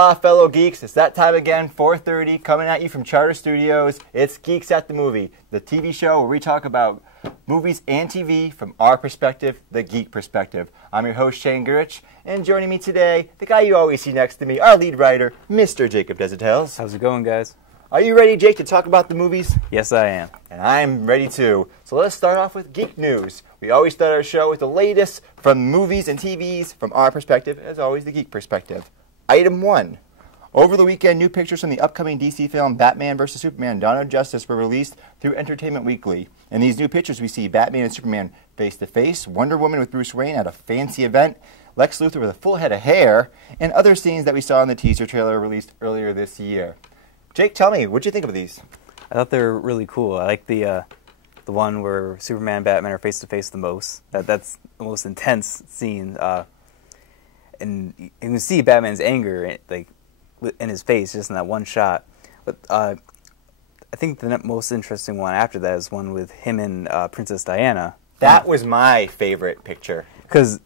Hola, fellow geeks. It's that time again, 4:30, coming at you from Charter Studios. It's Geeks at the Movie, the TV show where we talk about movies and TV from our perspective, the geek perspective. I'm your host, Shane Gurich, and joining me today, the guy you always see next to me, our lead writer, Mr. Jacob Desitels. How's it going, guys? Are you ready, Jake, to talk about the movies? Yes, I am. And I'm ready too. So let's start off with geek news. We always start our show with the latest from movies and TVs from our perspective, as always, the geek perspective. Item 1. Over the weekend, new pictures from the upcoming DC film Batman vs. Superman Dawn of Justice were released through Entertainment Weekly. In these new pictures, we see Batman and Superman face-to-face, Wonder Woman with Bruce Wayne at a fancy event, Lex Luthor with a full head of hair, and other scenes that we saw in the teaser trailer released earlier this year. Jake, tell me, what'd you think of these? I thought they were really cool. I like the one where Superman and Batman are face-to-face the most. That's the most intense scene. And you can see Batman's anger in his face just in that one shot. But I think the most interesting one after that is one with him and Princess Diana. That was my favorite picture. Because,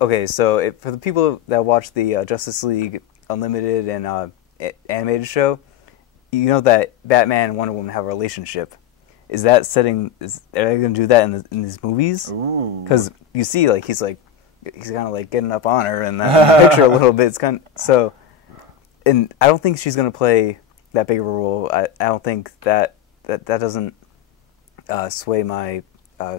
okay, so for the people that watch the Justice League Unlimited and animated show, you know that Batman and Wonder Woman have a relationship. Is that setting? Are they going to do that in these movies? Because you see, he's kind of like getting up on her in the picture a little bit. It's kind of, so, and I don't think she's going to play that big of a role. I don't think that doesn't sway my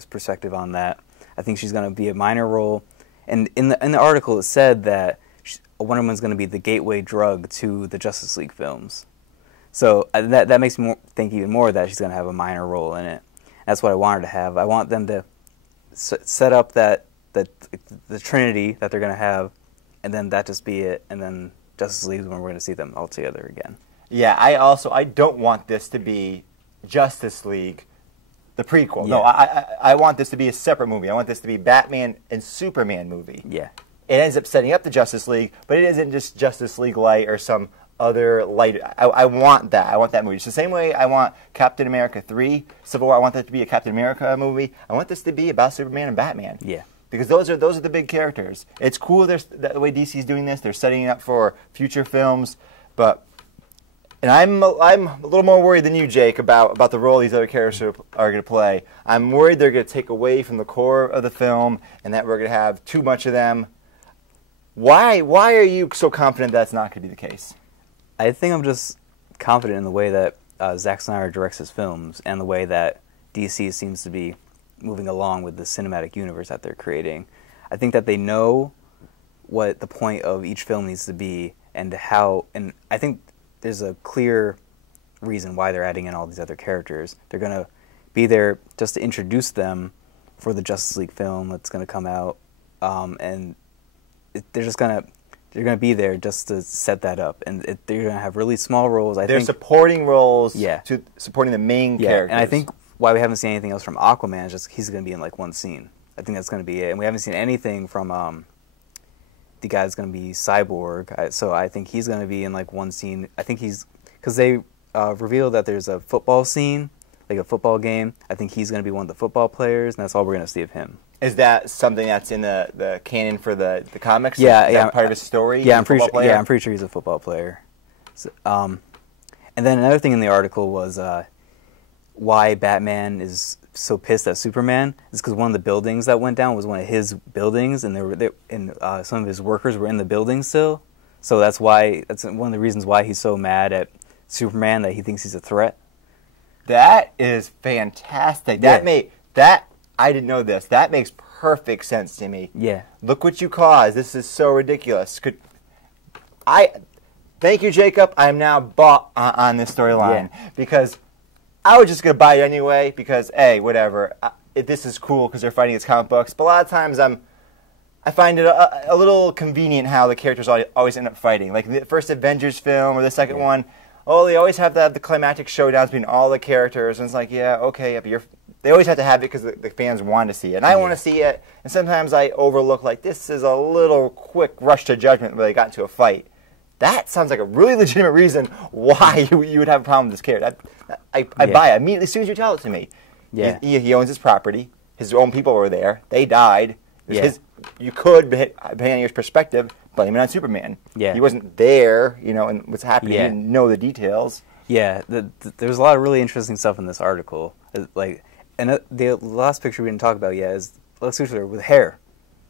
perspective on that. I think she's going to be a minor role. And in the article, it said that Wonder Woman's going to be the gateway drug to the Justice League films. So that makes me think even more that she's going to have a minor role in it. That's what I wanted to have. I want them to set up the Trinity that they're going to have, and then that just be it. And then Justice League is when we're going to see them all together again. Yeah, I don't want this to be Justice League, the prequel. Yeah. No, I want this to be a separate movie. I want this to be Batman and Superman movie. Yeah. It ends up setting up the Justice League, but it isn't just Justice League Light or some other light. I want that. I want that movie. It's the same way I want Captain America 3, Civil War. I want that to be a Captain America movie. I want this to be about Superman and Batman. Yeah. Because those are the big characters. It's cool the way DC's doing this. They're setting it up for future films, and I'm a little more worried than you, Jake, about the role these other characters are going to play. I'm worried they're going to take away from the core of the film, and that we're going to have too much of them. Why are you so confident that's not going to be the case? I think I'm just confident in the way that Zack Snyder directs his films and the way that DC seems to be moving along with the cinematic universe that they're creating. I think that they know what the point of each film needs to be and I think there's a clear reason why they're adding in all these other characters. They're going to be there just to introduce them for the Justice League film that's going to come out, and they're going to be there just to set that up, and they're going to have really small roles. They're supporting roles, yeah, to supporting the main characters. And I think why we haven't seen anything else from Aquaman is just he's going to be in one scene. I think that's going to be it, and we haven't seen anything from the guy that's going to be Cyborg. So I think he's going to be in one scene. I think because they revealed that there's a football scene, like a football game. I think he's going to be one of the football players, and that's all we're going to see of him. Is that something that's in the canon for the comics? Yeah, Is that part of his story? Yeah, I'm pretty sure he's a football player. So, and then another thing in the article was why Batman is so pissed at Superman is because one of the buildings that went down was one of his buildings, and some of his workers were in the building still. So that's one of the reasons why he's so mad at Superman, that he thinks he's a threat. That is fantastic. Yeah. I didn't know this. That makes perfect sense to me. Yeah. Look what you caused. This is so ridiculous. Thank you, Jacob. I am now bought on this storyline, because I was just going to buy it anyway because, hey, whatever. This is cool because they're fighting against comic books. But a lot of times I find it a little convenient how the characters always end up fighting. Like the first Avengers film or the second one, they always have the climactic showdowns between all the characters. And it's like, yeah, okay, but they always have to have it because the fans want to see it. And I want to see it. And sometimes I overlook, this is a little quick rush to judgment where they got into a fight. That sounds like a really legitimate reason why you would have a problem with this character. I buy it immediately as soon as you tell it to me. Yeah. He owns his property. His own people were there. They died. You could, depending on your perspective, blame it on Superman. Yeah. He wasn't there, and what's happening. Yeah. He didn't know the details. Yeah, there's a lot of really interesting stuff in this article. Like, and the last picture we didn't talk about yet is Lex Luthor with hair.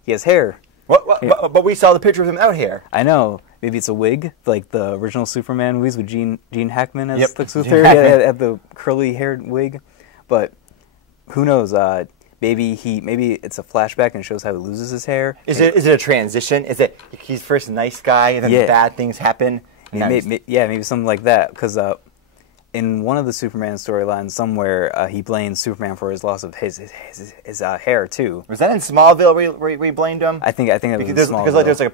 He has hair. Yeah. But we saw the picture of him without hair. I know. Maybe it's a wig, like the original Superman movies with Gene Hackman as Yep. Lex Luthor. Had the curly-haired wig. But who knows? Maybe it's a flashback and it shows how he loses his hair. Is it a transition? Is it he's first a nice guy and then bad things happen? Maybe something like that. Because in one of the Superman storylines somewhere, he blames Superman for his loss of his hair too. Was that in Smallville where he blamed him? I think it was in Smallville. Because there's like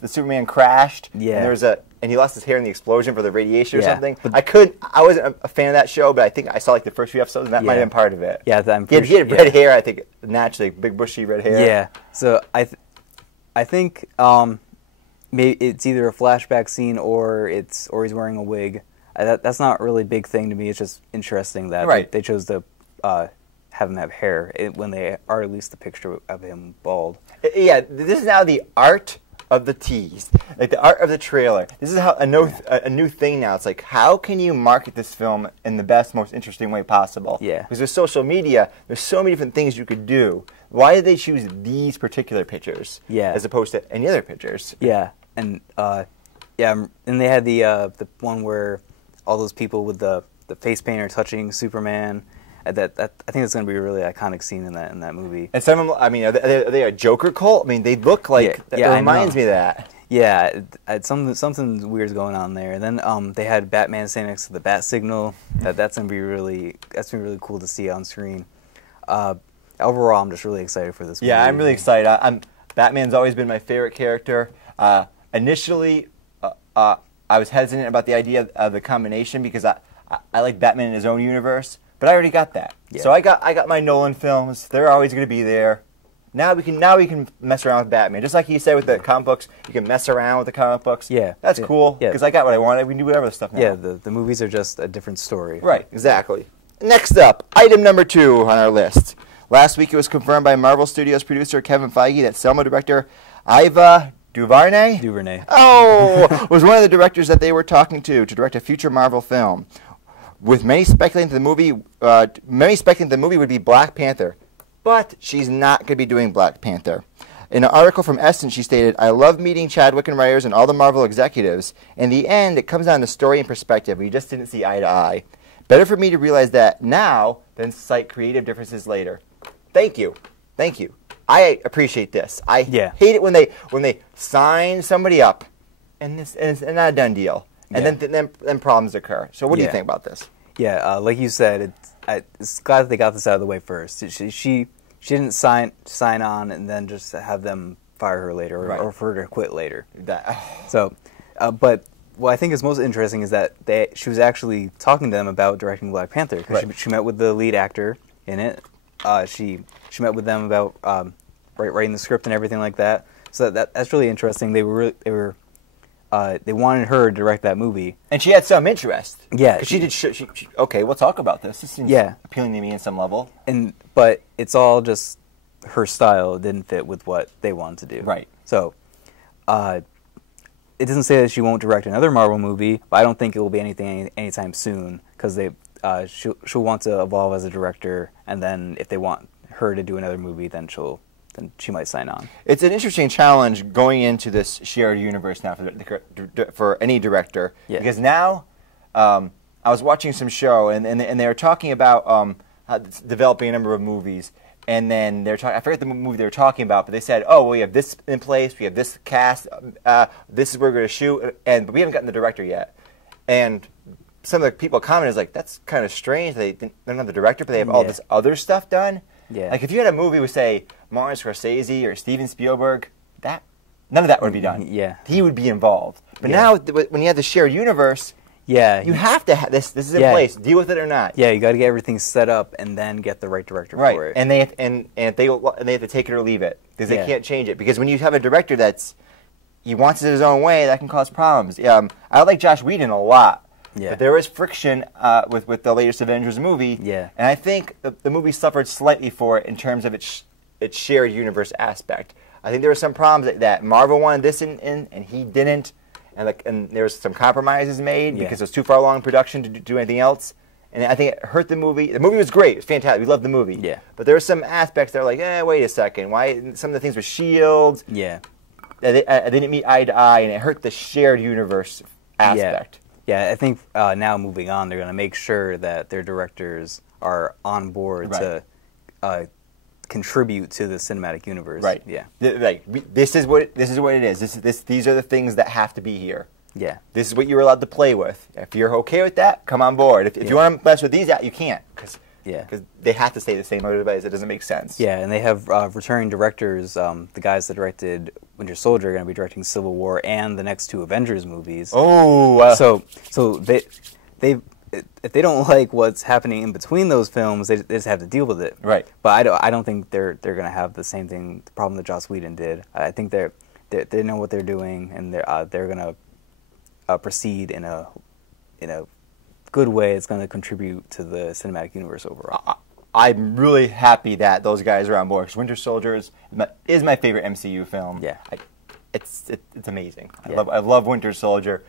the Superman crashed. Yeah. And he lost his hair in the explosion for the radiation or something. But I wasn't a fan of that show, but I think I saw like the first few episodes and that might have been part of it. Yeah, he had red hair, I think, naturally, big bushy red hair. Yeah. So I think maybe it's either a flashback scene or he's wearing a wig. That's not really a big thing to me. It's just interesting that they chose to have him have hair when they released the picture of him bald. Yeah, this is now the art of the tease, like the art of the trailer. This is how a new thing now. It's like, how can you market this film in the best, most interesting way possible? Yeah. Because with social media, there's so many different things you could do. Why did they choose these particular pictures? Yeah. As opposed to any other pictures? Yeah, and they had the one where all those people with the face paint are touching Superman. I think it's going to be a really iconic scene in that movie. And some of them, I mean, are they a Joker cult? I mean, they look like it reminds me of that. Yeah, something weird's going on there. And then they had Batman standing next to the bat signal. That's gonna be really cool to see on screen. Overall, I'm just really excited for this movie. Yeah, I'm really excited. Batman's always been my favorite character. Initially, I was hesitant about the idea of the combination because I like Batman in his own universe. But I already got that. Yeah. So I got my Nolan films. They're always going to be there. Now we can mess around with Batman. Just like you said with the comic books, you can mess around with the comic books. Yeah. That's cool because I got what I wanted. We can do whatever the stuff now. Yeah, the movies are just a different story. Right, exactly. Next up, item number 2 on our list. Last week it was confirmed by Marvel Studios producer Kevin Feige that Selma director Ava Duvernay was one of the directors that they were talking to direct a future Marvel film. With many speculating the movie would be Black Panther, but she's not going to be doing Black Panther. In an article from Essence, she stated, "I love meeting Chadwick and writers and all the Marvel executives. In the end, it comes down to story and perspective. We just didn't see eye to eye. Better for me to realize that now than cite creative differences later." Thank you. I appreciate this. I hate it when they sign somebody up and it's not a done deal. And then problems occur. So what do you think about this? Yeah, like you said, it's glad that they got this out of the way first. She didn't sign on and then just have them fire her later or for her to quit later. So, but what I think is most interesting is that she was actually talking to them about directing Black Panther because she met with the lead actor in it. She met with them about writing the script and everything like that. So that's really interesting. They wanted her to direct that movie, and she had some interest. Yeah, she did. Okay, we'll talk about this. This seems appealing to me on some level. But it's all just her style. It didn't fit with what they wanted to do. Right. So, it doesn't say that she won't direct another Marvel movie, but I don't think it will be anything anytime soon because she'll want to evolve as a director, and then if they want her to do another movie, then she might sign on. It's an interesting challenge going into this shared universe now for any director. Yeah. Because now, I was watching some show, and they were talking about developing a number of movies. And then they're talking, I forget the movie they were talking about, but they said, oh, well, we have this in place, we have this cast, this is where we're going to shoot, but we haven't gotten the director yet. And some of the people commented, like, that's kind of strange. They don't have the director, but they have all this other stuff done. Yeah. Like, if you had a movie with, say, Martin Scorsese or Steven Spielberg, none of that would be done. Yeah. He would be involved. But now, when you have the shared universe, you have to have this is in place. Deal with it or not. Yeah, you got to get everything set up and then get the right director for it. And they have to take it or leave it because they can't change it. Because when you have a director he wants it his own way, that can cause problems. I like Joss Whedon a lot. Yeah. But there was friction with the latest Avengers movie. Yeah. And I think the movie suffered slightly for it in terms of its shared universe aspect. I think there were some problems that Marvel wanted this in, and he didn't, and there was some compromises made because it was too far along in production to do anything else. And I think it hurt the movie. The movie was great. It was fantastic. We loved the movie. Yeah. But there were some aspects that were like, wait a second. Why? Some of the things with S.H.I.E.L.D. Yeah. They didn't meet eye to eye, and it hurt the shared universe aspect. Yeah, I think now moving on, they're going to make sure that their directors are on board to contribute to the cinematic universe. Right. Yeah. This is what it is. These are the things that have to be here. Yeah. This is what you're allowed to play with. If you're okay with that, come on board. If you want to mess with these, you can't because they have to stay the same. Otherwise, it doesn't make sense. Yeah, and they have returning directors. The guys that directed Winter Soldier are going to be directing Civil War and the next 2 Avengers movies. Oh, so they if they don't like what's happening in between those films, they just have to deal with it. Right. But I don't think they're going to have the problem that Joss Whedon did. I think they know what they're doing, and they're going to proceed in a good way. It's going to contribute to the cinematic universe overall. I'm really happy that those guys are on board because Winter Soldier is my favorite MCU film. Yeah, it's amazing. Yeah. I love Winter Soldier.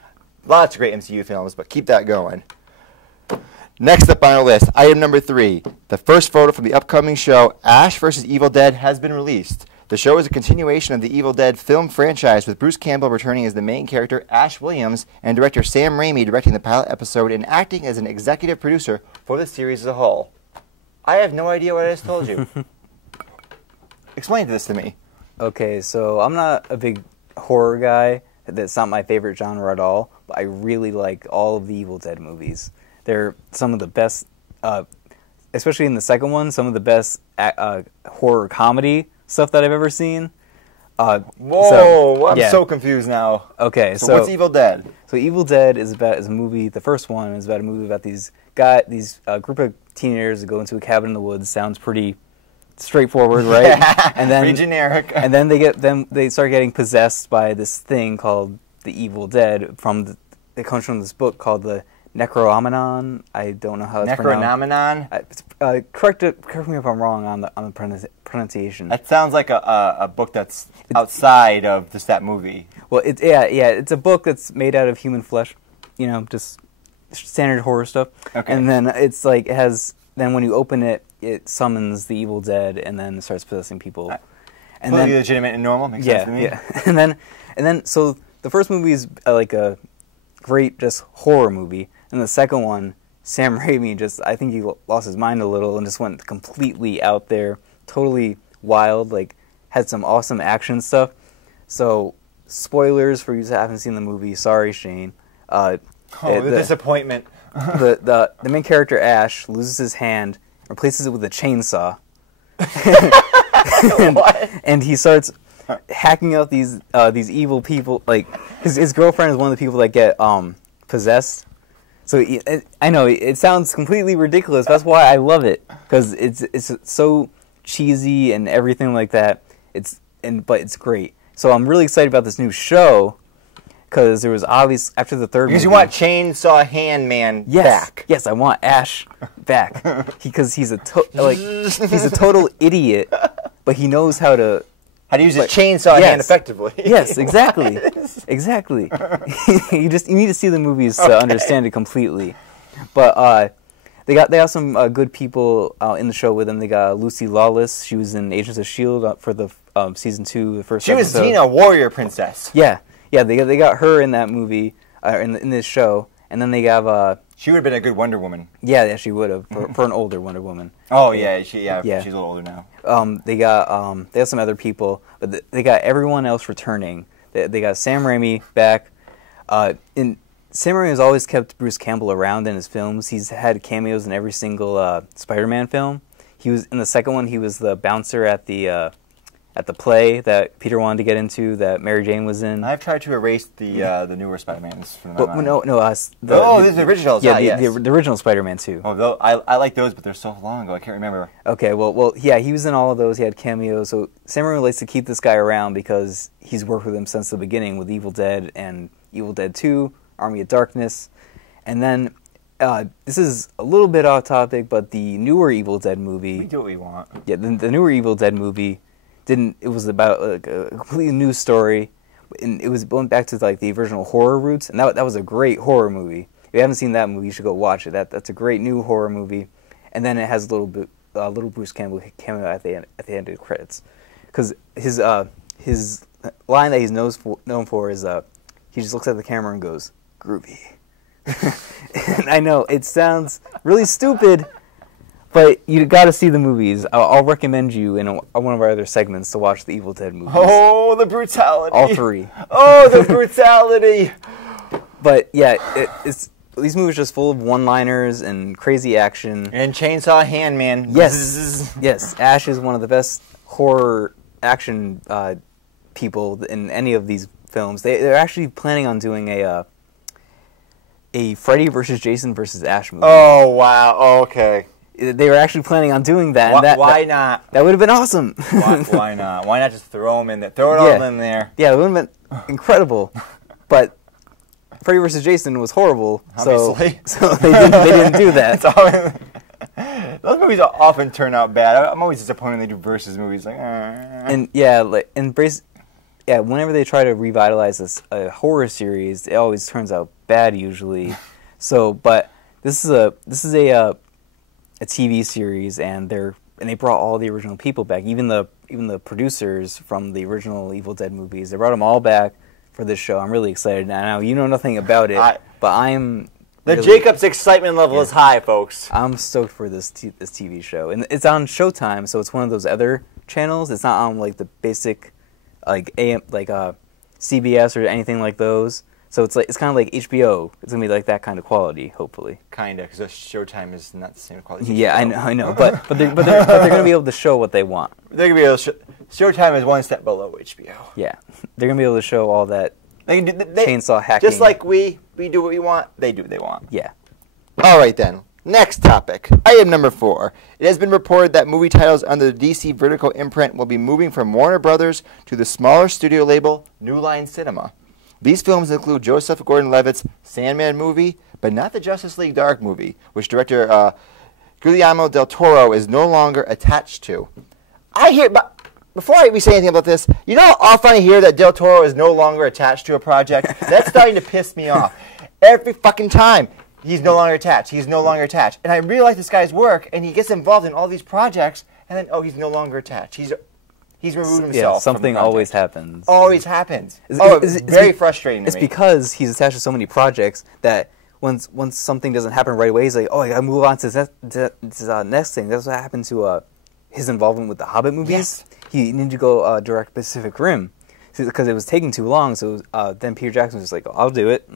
Lots of great MCU films, but keep that going. Next up on our list, item number 3. The first photo from the upcoming show, Ash vs. Evil Dead, has been released. The show is a continuation of the Evil Dead film franchise, with Bruce Campbell returning as the main character, Ash Williams, and director Sam Raimi directing the pilot episode and acting as an executive producer for the series as a whole. I have no idea what I just told you. Explain this to me. Okay, so I'm not a big horror guy. That's not my favorite genre at all, but I really like all of the Evil Dead movies. They're some of the best, especially in the second one, some of the best horror comedy stuff that I've ever seen. I'm so confused now. Okay, so what's Evil Dead? So Evil Dead is a movie. The first one is about a movie about these group of teenagers that go into a cabin in the woods. Sounds pretty straightforward, right? Yeah, and then pretty generic. And then they start getting possessed by this thing called the Evil Dead. It comes from this book called the Necronomicon. I don't know how it's pronounced. Necronomicon? Correct me if I'm wrong on the pronunciation. That sounds like a book that's outside of just that movie. Well, it's a book that's made out of human flesh, just standard horror stuff. Okay. And then it's like then when you open it, it summons the Evil Dead and then starts possessing people. And then legitimate and normal makes sense to me. Yeah. and then so the first movie is like a great just horror movie. And the second one, Sam Raimi I think he lost his mind a little and just went completely out there, totally wild, had some awesome action stuff. So, spoilers for you that haven't seen the movie. Sorry, Shane. The disappointment. the main character, Ash, loses his hand, replaces it with a chainsaw. and he starts hacking out these evil people. Like his girlfriend is one of the people that get possessed. So I know it sounds completely ridiculous. That's why I love it, because it's so cheesy and everything like that. But it's great. So I'm really excited about this new show, because there was obvious after the third. Because movie, you want Chainsaw Hand Man back. Yes, I want Ash back, because he's a total idiot, but he knows how to use a chainsaw hand effectively. Yes, exactly. You need to see the movies to understand it completely. But they got some good people in the show with them. They got Lucy Lawless. She was in Agents of S.H.I.E.L.D. for the season 2, the first episode. She was Xena, warrior princess. Yeah. They got her in that movie, in this show, and then they have. She would have been a good Wonder Woman. Yeah, she would have for an older Wonder Woman. Oh yeah, she's a little older now. They got some other people, but they got everyone else returning. They got Sam Raimi back. And Sam Raimi has always kept Bruce Campbell around in his films. He's had cameos in every single Spider-Man film. He was in the second one. He was the bouncer at the play that Peter wanted to get into, that Mary Jane was in. I've tried to erase the newer Spider-Mans from my mind. These are the originals. Yeah, yes. the original Spider-Man too. Oh, I like those, but they're so long ago, I can't remember. Okay, well, yeah, he was in all of those. He had cameos. So Sam Raimi likes to keep this guy around because he's worked with him since the beginning with Evil Dead and Evil Dead 2, Army of Darkness. And then, this is a little bit off topic, but the newer Evil Dead movie... We do what we want. Yeah, the newer Evil Dead movie didn't. It was about like a completely new story, and it was going back to like the original horror roots, and that was a great horror movie. If you haven't seen that movie, you should go watch it. That's a great new horror movie, and then it has little Bruce Campbell cameo at the end of the credits, because his line that he's known for is he just looks at the camera and goes, "Groovy." And I know it sounds really stupid, but you got to see the movies. I'll recommend you in one of our other segments to watch the Evil Dead movies. Oh, the brutality! All three. Oh, the brutality! But yeah, these movies are just full of one-liners and crazy action. And Chainsaw Hand Man. Yes, yes. Ash is one of the best horror action people in any of these films. They're actually planning on doing a Freddy versus Jason versus Ash movie. Oh wow! Okay. They were actually planning on doing that. Why not? That would have been awesome. Why not? Why not just throw them in there? Throw it all in there. Yeah, it would have been incredible. But Freddy vs. Jason was horrible, obviously. So they didn't do that. Those movies often turn out bad. I'm always disappointed when they do versus movies. Like, and whenever they try to revitalize a horror series, it always turns out bad usually. So, but this is a TV series, and they brought all the original people back, even the producers from the original Evil Dead movies. They brought them all back for this show. I'm really excited. Now you know nothing about it, but I'm. Jacob's excitement level is high, folks. I'm stoked for this TV show, and it's on Showtime, so it's one of those other channels. It's not on like the basic, like CBS or anything like those. So it's kind of like HBO. It's gonna be like that kind of quality, hopefully. Kinda, because Showtime is not the same quality. Yeah, I know, but they're gonna be able to show what they want. They're gonna be able to Showtime is one step below HBO. Yeah, they're gonna be able to show all that chainsaw hacking. Just like we do what we want, they do what they want. Yeah. All right then. Next topic. Item number 4. It has been reported that movie titles under the DC Vertigo imprint will be moving from Warner Brothers to the smaller studio label New Line Cinema. These films include Joseph Gordon-Levitt's Sandman movie, but not the Justice League Dark movie, which director Guillermo del Toro is no longer attached to. Before we say anything about this, you know how often I hear that Del Toro is no longer attached to a project? That's starting to piss me off. Every fucking time, he's no longer attached. He's no longer attached. And I really like this guy's work, and he gets involved in all these projects, and then, he's no longer attached. He's removed himself. Yeah, something always happens. Always happens. It's very frustrating to me. It's because he's attached to so many projects that once something doesn't happen right away, he's like, I gotta move on to this next thing. That's what happened to his involvement with the Hobbit movies. Yes. He needed to go direct Pacific Rim because it was taking too long. So then Peter Jackson was just like, I'll do it.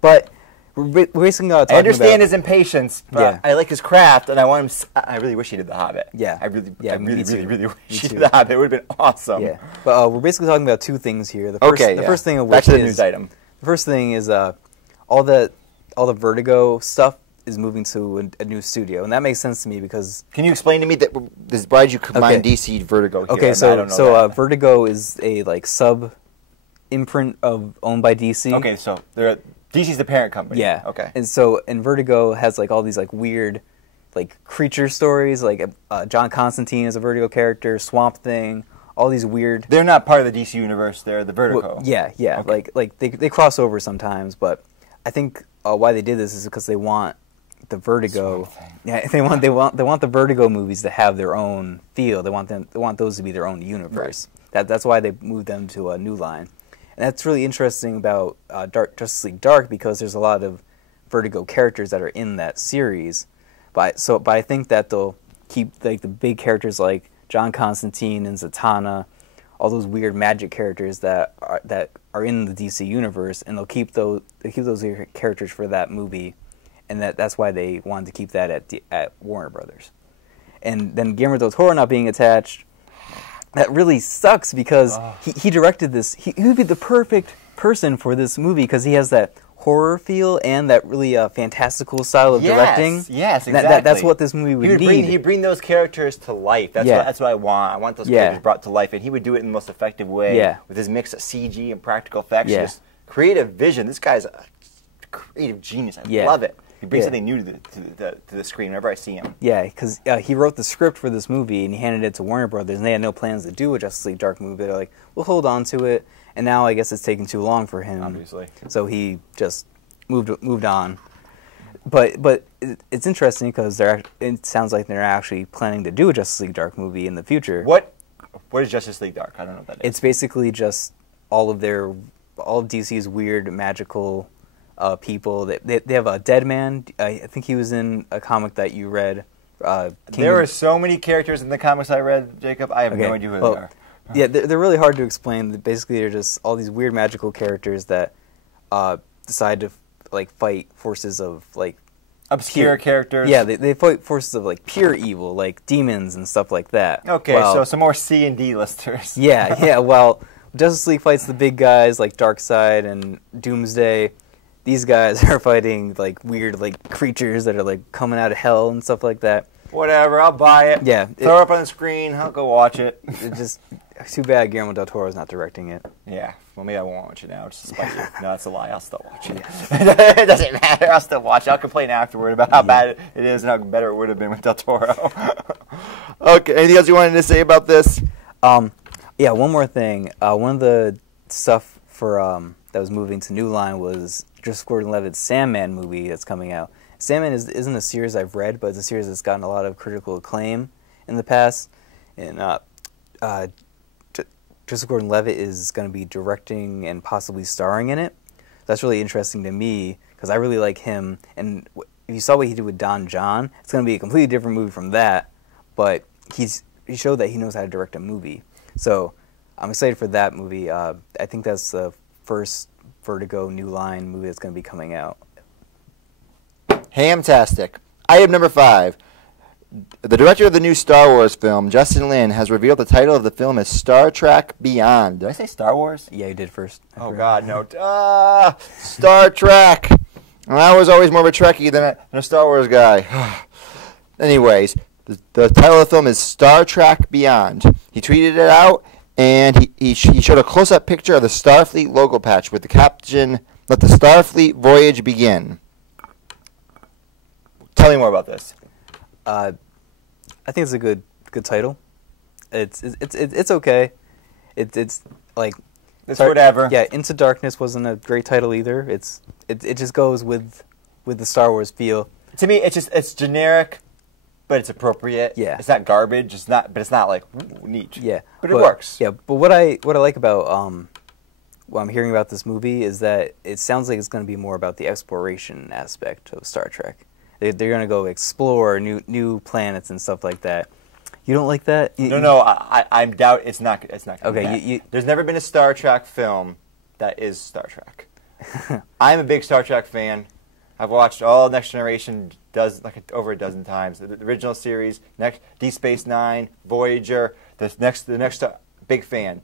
But we're basically talking about... I understand his impatience, but I like his craft, and I really wish he did The Hobbit. Yeah. I really wish he did The Hobbit. It would have been awesome. Yeah. But we're basically talking about two things here. The first thing of which back to the news item. The first thing is all the Vertigo stuff is moving to a new studio, and that makes sense to me because... Can you explain to me why did you combine DC Vertigo here? Okay, so Vertigo is a sub imprint owned by DC. Okay, so DC's the parent company. Yeah. Okay. And Vertigo has all these weird creature stories, John Constantine is a Vertigo character, Swamp Thing, all these weird... They're not part of the DC universe, they're the Vertigo. Well, yeah. Okay. They cross over sometimes, but I think why they did this is because they want the Vertigo... Yeah, they want the Vertigo movies to have their own feel. They want those to be their own universe. Right. That's why they moved them to a New Line. And that's really interesting about Justice League Dark because there's a lot of Vertigo characters that are in that series. But I think that they'll keep the big characters like John Constantine and Zatanna, all those weird magic characters that are in the DC universe, and they'll keep those characters for that movie, and that's why they wanted to keep that at Warner Brothers. And then Guillermo del Toro not being attached. That really sucks because he directed this. He would be the perfect person for this movie because he has that horror feel and that really fantastical style of directing. Yes, exactly. That's what this movie would need. He'd bring those characters to life. That's what I want. I want those characters brought to life, and he would do it in the most effective way with his mix of CG and practical effects. Just creative vision. This guy's a creative genius. I love it. He brings something new to the screen whenever I see him. Yeah, because he wrote the script for this movie, and he handed it to Warner Brothers, and they had no plans to do a Justice League Dark movie. They're like, we'll hold on to it, and now I guess it's taking too long for him. Obviously. So he just moved on. But it's interesting because it sounds like they're actually planning to do a Justice League Dark movie in the future. What is Justice League Dark? I don't know what that is. It's basically just all of DC's weird magical people. They have a dead man. I think he was in a comic that you read. There are so many characters in the comics I read, Jacob. I have no idea who they are. Yeah, they're really hard to explain. Basically, they're just all these weird magical characters that decide to fight forces of obscure characters. Yeah, they fight forces of pure evil, like demons and stuff like that. Okay, so some more C and D listers. Yeah. Well, Justice League fights the big guys like Darkseid and Doomsday. These guys are fighting weird creatures that are coming out of hell and stuff like that. Whatever, I'll buy it. Yeah, throw it up on the screen. I'll go watch it. It's just too bad Guillermo del Toro is not directing it. Yeah, well, maybe I won't watch it now. Just to spite you. No, that's a lie. I'll still watch it. It doesn't matter. I'll still watch it. I'll complain afterward about how bad it is and how better it would have been with del Toro. Okay, anything else you wanted to say about this? Yeah, one more thing. One of the stuff for that was moving to New Line was Joseph Gordon-Levitt's Sandman movie that's coming out. Sandman isn't a series I've read, but it's a series that's gotten a lot of critical acclaim in the past. And Joseph Gordon-Levitt is going to be directing and possibly starring in it. That's really interesting to me because I really like him. And if you saw what he did with Don John, it's going to be a completely different movie from that. But he showed that he knows how to direct a movie. So I'm excited for that movie. I think that's the first Vertigo New Line movie that's going to be coming out. Hamtastic. Item number 5. The director of the new Star Wars film, Justin Lin, has revealed the title of the film as Star Trek Beyond. Did I say Star Wars? Yeah, you did first. Oh, God, no. Star Trek. Well, I was always more of a Trekkie than a Star Wars guy. Anyways, the title of the film is Star Trek Beyond. He tweeted it out, and he showed a close-up picture of the Starfleet logo patch with the caption, "Let the Starfleet voyage begin." Tell me more about this. I think it's a good title. It's okay. It's whatever. Yeah, Into Darkness wasn't a great title either. It just goes with the Star Wars feel. To me, it's generic, but it's appropriate. Yeah. It's not garbage. It's not ooh, neat. Yeah. But it works. Yeah, but what I like about what I'm hearing about this movie is that it sounds like it's going to be more about the exploration aspect of Star Trek. They're going to go explore new planets and stuff like that. You don't like that? No. I doubt it's not. It's not. Okay. There's never been a Star Trek film that is Star Trek. I'm a big Star Trek fan. I've watched all Next Generation over a dozen times. The original series, Deep Space Nine, Voyager. The next big fan.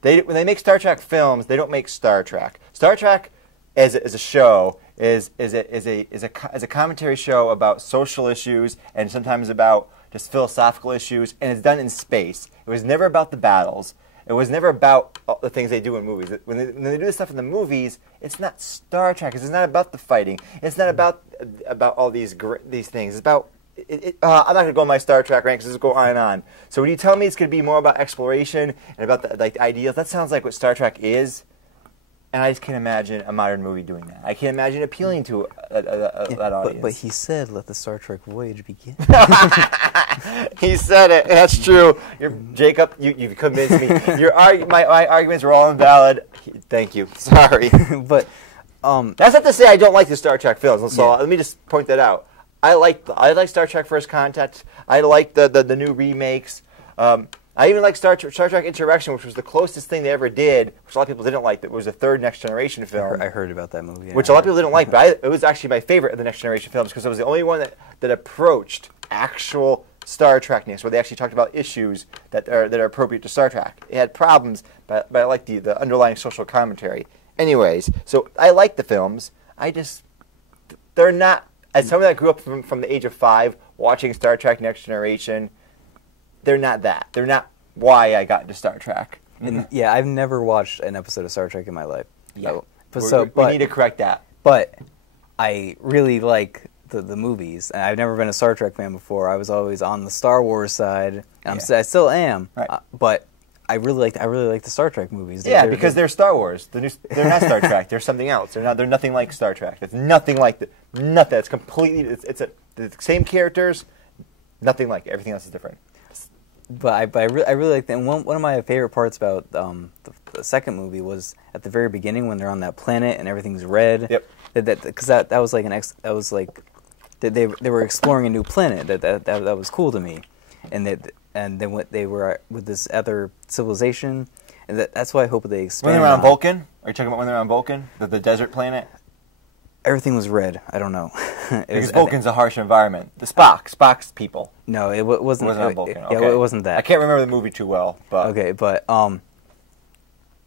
When they make Star Trek films, they don't make Star Trek. Star Trek as a show is a commentary show about social issues and sometimes about just philosophical issues, and it's done in space. It was never about the battles. It was never about the things they do in movies. When they do this stuff in the movies, it's not Star Trek. It's not about the fighting. It's not about all these things. It's about I'm not going to go on my Star Trek ranks. Just go on and on. So when you tell me it's going to be more about exploration and about the ideals, that sounds like what Star Trek is. And I just can't imagine a modern movie doing that. I can't imagine appealing to that audience. But he said, "Let the Star Trek voyage begin." He said it. That's true. Jacob, you've convinced me. My arguments were all invalid. Thank you. Sorry. But that's not to say I don't like the Star Trek films. So let me just point that out. I like Star Trek First Contact. I like the new remakes. I even like Star Trek Insurrection, which was the closest thing they ever did, which a lot of people didn't like. That was the third Next Generation film. I heard about that movie. Which a lot of people didn't like, but it was actually my favorite of the Next Generation films because it was the only one that approached actual Star Trekness, where they actually talked about issues that are appropriate to Star Trek. It had problems, but I like the underlying social commentary. Anyways, so I like the films. They're not, as someone that grew up from the age of 5 watching Star Trek Next Generation, they're not that. They're not why I got into Star Trek. And, yeah, I've never watched an episode of Star Trek in my life. Yeah. So, we need to correct that. But I really like the movies. And I've never been a Star Trek fan before. I was always on the Star Wars side. And I still am. Right. But I really like the Star Trek movies. Because they're Star Wars. They're not Star Trek. They're something else. They're nothing like Star Trek. It's nothing like nothing. It's completely. It's the same characters. Nothing like it. Everything else is different. But I really like that. And one of my favorite parts about the second movie was at the very beginning when they're on that planet and everything's red. Yep. Because that was like they were exploring a new planet. That was cool to me, and then they were with this other civilization, and that's why I hope they expand. When they're on Vulcan, are you talking about when they're on Vulcan, the desert planet? Everything was red. I don't know. Because Vulcan's a harsh environment. Spock's people. No, it wasn't. It wasn't on Vulcan. Okay. Yeah, it wasn't that. I can't remember the movie too well, but okay, but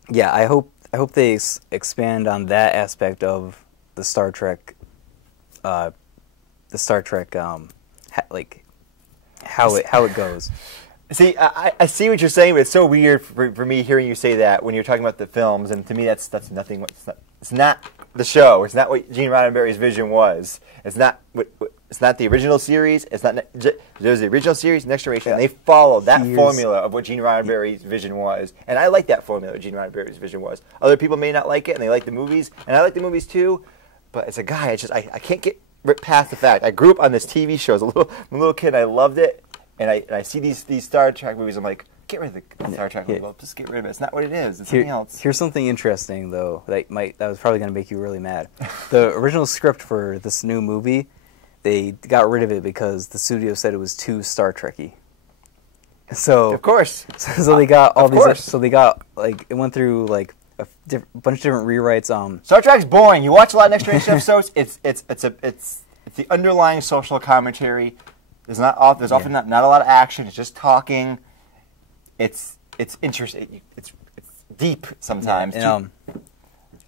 yeah, I hope they expand on that aspect of the Star Trek, like how it goes. See, I see what you're saying, but it's so weird for me hearing you say that when you're talking about the films, and to me that's nothing. It's not the show. It's not what Gene Roddenberry's vision was. It's not the original series. It's not. There's the original series, Next Generation, and they followed that formula of what Gene Roddenberry's vision was. And I like that formula Gene Roddenberry's vision was. Other people may not like it, and they like the movies, and I like the movies too. But as a guy, I can't get past the fact I grew up on this TV show as a little kid. And I loved it, and I see these Star Trek movies. I'm like, get rid of the Star Trek movie. Well, just get rid of it. It's not what it is. It's something else. Here's something interesting, though, that was probably going to make you really mad. The original script for this new movie, they got rid of it because the studio said it was too Star Trek-y. So of course. So they got all these. So they got it went through a bunch of different rewrites. Star Trek's boring. You watch a lot of Next Generation episodes. It's the underlying social commentary. There's often not a lot of action. It's just talking. It's interesting. It's deep sometimes. Yeah,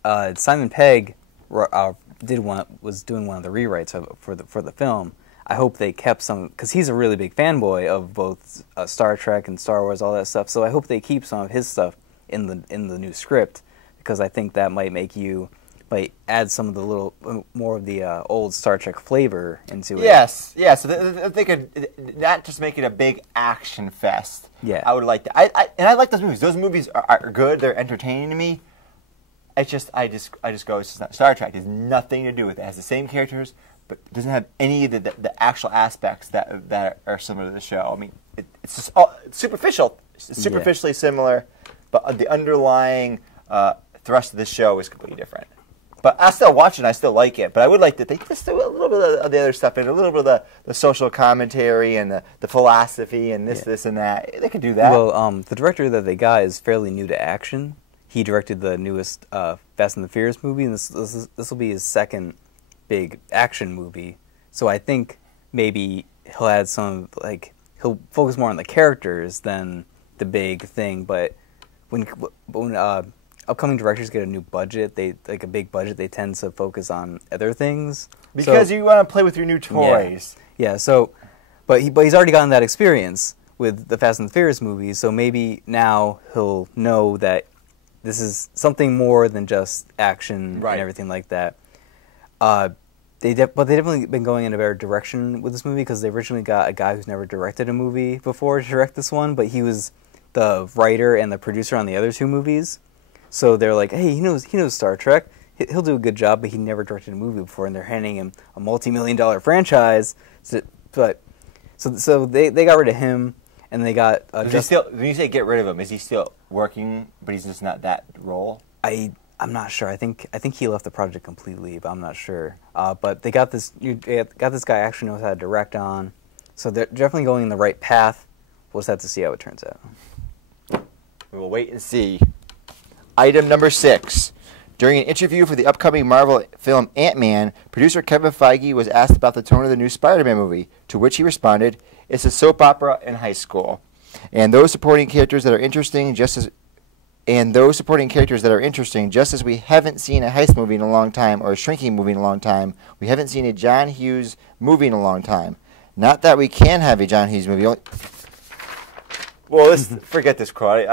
and Simon Pegg was doing one of the rewrites for the film. I hope they kept some, because he's a really big fanboy of both Star Trek and Star Wars, all that stuff. So I hope they keep some of his stuff in the new script, because I think that might add some of the little more of the old Star Trek flavor into it. Yes. So they could not just make it a big action fest. Yeah, I would like that. I like those movies. Those movies are good. They're entertaining to me. I just go. It's just not Star Trek. It has nothing to do with it. It has the same characters, but it doesn't have any of the actual aspects that are similar to the show. I mean, it's just it's superficial. It's superficially similar, but the underlying thrust of the show is completely different. But I still watch it and I still like it. But I would like that they just do a little bit of the other stuff in, a little bit of the social commentary and the philosophy and this and that. They could do that. Well, the director that they got is fairly new to action. He directed the newest Fast and the Furious movie, and this will be his second big action movie. So I think maybe he'll add he'll focus more on the characters than the big thing. But when upcoming directors get a new budget, a big budget, they tend to focus on other things. Because you want to play with your new toys. Yeah. So, but he's already gotten that experience with the Fast and the Furious movies. So maybe now he'll know that this is something more than just action and everything like that. They definitely been going in a better direction with this movie, because they originally got a guy who's never directed a movie before to direct this one, but he was the writer and the producer on the other two movies. So they're like, hey, he knows Star Trek. He'll do a good job, but he never directed a movie before, and they're handing him a multi-million-dollar franchise. So they got rid of him, and they got when you say get rid of him, is he still working, but he's just not that role? I'm not sure. I think he left the project completely, but I'm not sure. But they got this guy actually knows how to direct on, so they're definitely going in the right path. We'll just have to see how it turns out. We will wait and see. Item number 6. During an interview for the upcoming Marvel film Ant-Man, producer Kevin Feige was asked about the tone of the new Spider-Man movie, to which he responded, "It's a soap opera in high school, and those supporting characters that are interesting, just as we haven't seen a heist movie in a long time or a shrinking movie in a long time. We haven't seen a John Hughes movie in a long time. Not that we can have a John Hughes movie." Well, forget this quote.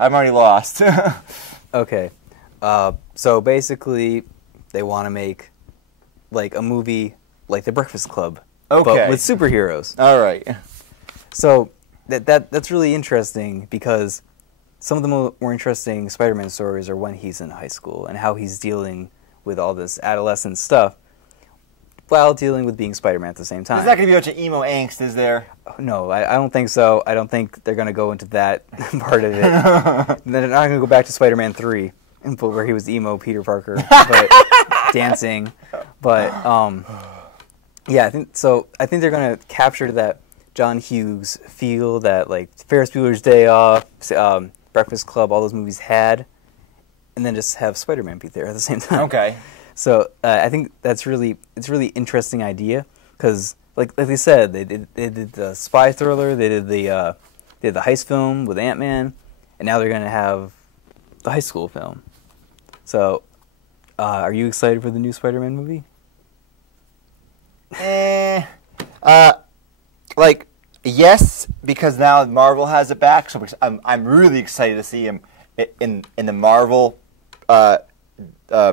I'm already lost. Okay. So basically, they want to make like a movie like The Breakfast Club, Okay. but with superheroes. All right. So that's really interesting because some of the more interesting Spider-Man stories are when he's in high school and how he's dealing with all this adolescent stuff while dealing with being Spider-Man at the same time. There's not going to be a bunch of emo angst, is there? No, I don't think so. I don't think they're going to go into that part of it. They're not going to go back to Spider-Man 3, where he was emo Peter Parker, but dancing. But yeah, I think they're going to capture that John Hughes feel that like Ferris Bueller's Day Off, Breakfast Club, all those movies had, and then just have Spider-Man be there at the same time. Okay. So I think it's really interesting idea because like they said they did the spy thriller, they did the heist film with Ant-Man, and now they're going to have the high school film. So are you excited for the new Spider-Man movie? Like, yes, because now Marvel has it back, so I'm really excited to see him in the Marvel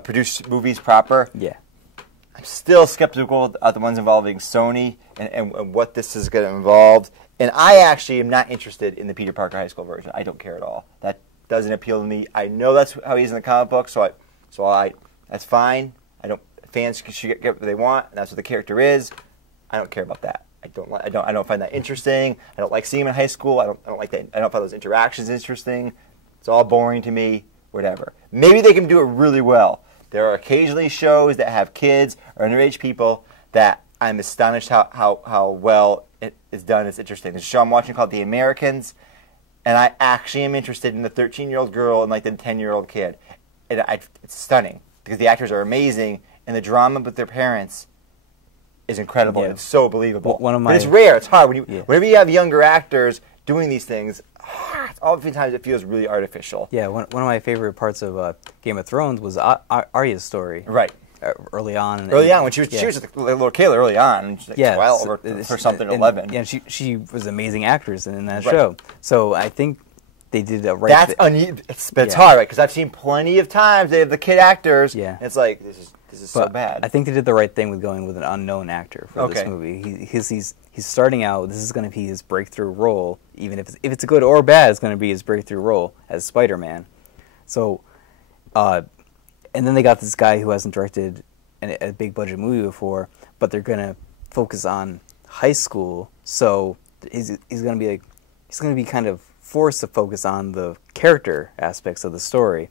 produced movies proper. Yeah. I'm still skeptical of the ones involving Sony and what this is going to involve. And I actually am not interested in the Peter Parker high school version. I don't care at all. That doesn't appeal to me. I know that's how he's in the comic book, so that's fine. Fans should get what they want, and that's what the character is. I don't care about that. I don't find that interesting. I don't like seeing him in high school. I don't like that. I don't find those interactions interesting. It's all boring to me. Whatever. Maybe they can do it really well. There are occasionally shows that have kids or underage people that I'm astonished how well it is done. It's interesting. There's a show I'm watching called The Americans, and I actually am interested in the 13-year-old girl and like the 10-year-old kid. It's stunning because the actors are amazing, and the drama with their parents is incredible. Yeah. It's so believable. But it's rare. It's hard. Yeah. Whenever you have younger actors doing these things, oftentimes it feels really artificial. Yeah, one of my favorite parts of Game of Thrones was Arya's story. Right. Early on. When she was a little kid early on, she's like 12 or something, 11. Yeah, she was an amazing actress in that show. So I think they did a right. That's it's hard, right? Because I've seen plenty of times they have the kid actors. Yeah. And it's like this is so bad. I think they did the right thing with going with an unknown actor for this movie. He's starting out. This is going to be his breakthrough role. Even if it's good or bad, it's going to be his breakthrough role as Spider-Man. So, and then they got this guy who hasn't directed a big budget movie before, but they're going to focus on high school. So he's going to be kind of forced to focus on the character aspects of the story.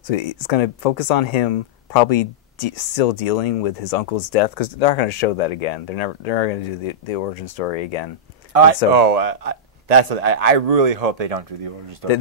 So he's going to focus on him probably still dealing with his uncle's death because they're not going to show that again. They're never going to do the origin story again. I really hope they don't do the origin story.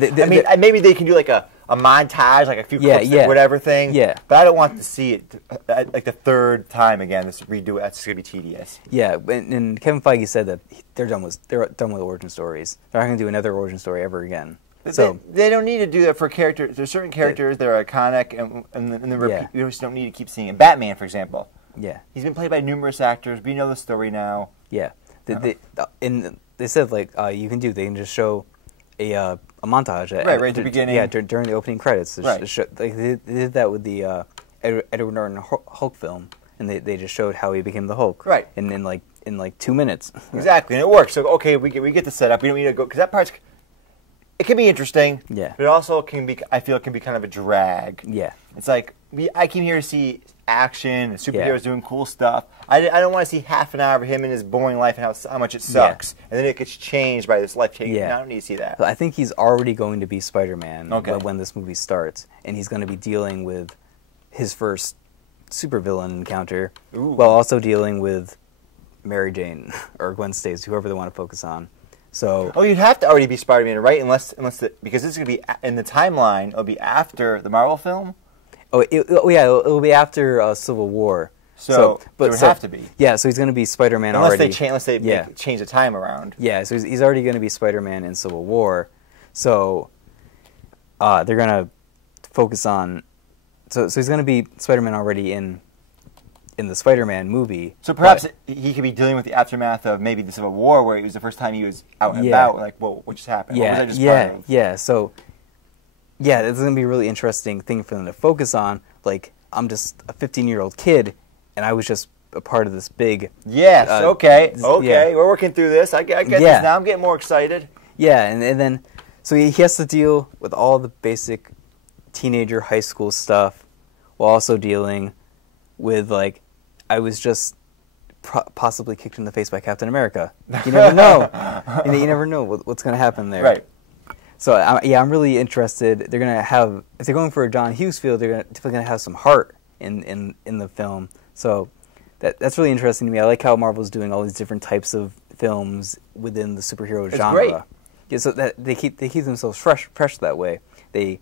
Maybe they can do like a montage, like a few clips, whatever thing. Yeah. But I don't want to see it like the third time again. This redo. That's going to be tedious. Yeah, and Kevin Feige said that they're done with origin stories. They're not going to do another origin story ever again. So they don't need to do that for characters. There's certain characters that are iconic, and you just don't need to keep seeing it. Batman, for example. Yeah. He's been played by numerous actors. We know the story now. Yeah. They said like you can do. They can just show a montage right at the beginning. Yeah, during the opening credits. Right. They did that with the Edward Norton Hulk film, and they just showed how he became the Hulk. Right. And in like 2 minutes. Exactly, and it works. So we get the setup. We don't need to go because that part's. It can be interesting. Yeah. But it also can be. I feel it can be kind of a drag. Yeah. It's like I came here to see action and superheroes doing cool stuff. I don't want to see half an hour of him in his boring life and how much it sucks, and then it gets changed by this life changing. Yeah. I don't need to see that. I think he's already going to be Spider-Man when this movie starts, and he's going to be dealing with his first supervillain encounter, while also dealing with Mary Jane or Gwen Stacy, whoever they want to focus on. So, you'd have to already be Spider-Man, right? Because this is going to be in the timeline. It'll be after the Marvel film. It'll be after Civil War. But it would have to be. Yeah, so he's going to be Spider-Man already. Unless they change the time around. Yeah, so he's already going to be Spider-Man in Civil War. So they're going to focus on. So he's going to be Spider-Man already in the Spider-Man movie. So perhaps he could be dealing with the aftermath of maybe the Civil War, where it was the first time he was out and about. Like, what just happened? Yeah, what was I just part of? Yeah. So, this is going to be a really interesting thing for them to focus on. Like, I'm just a 15-year-old kid, I was just a part of this big. Yes. Okay. Yeah. We're working through this. I get this now. I'm getting more excited. Yeah, and then so he has to deal with all the basic teenager high school stuff while also dealing with, like, I was just possibly kicked in the face by Captain America. You never know. You never know what's going to happen there. Right. So I'm really interested. They're going to have, if they're going for a John Hughes feel, they're definitely going to have some heart in the film. So that's really interesting to me. I like how Marvel's doing all these different types of films within the superhero genre. Great. Yeah, so that they keep themselves fresh that way. They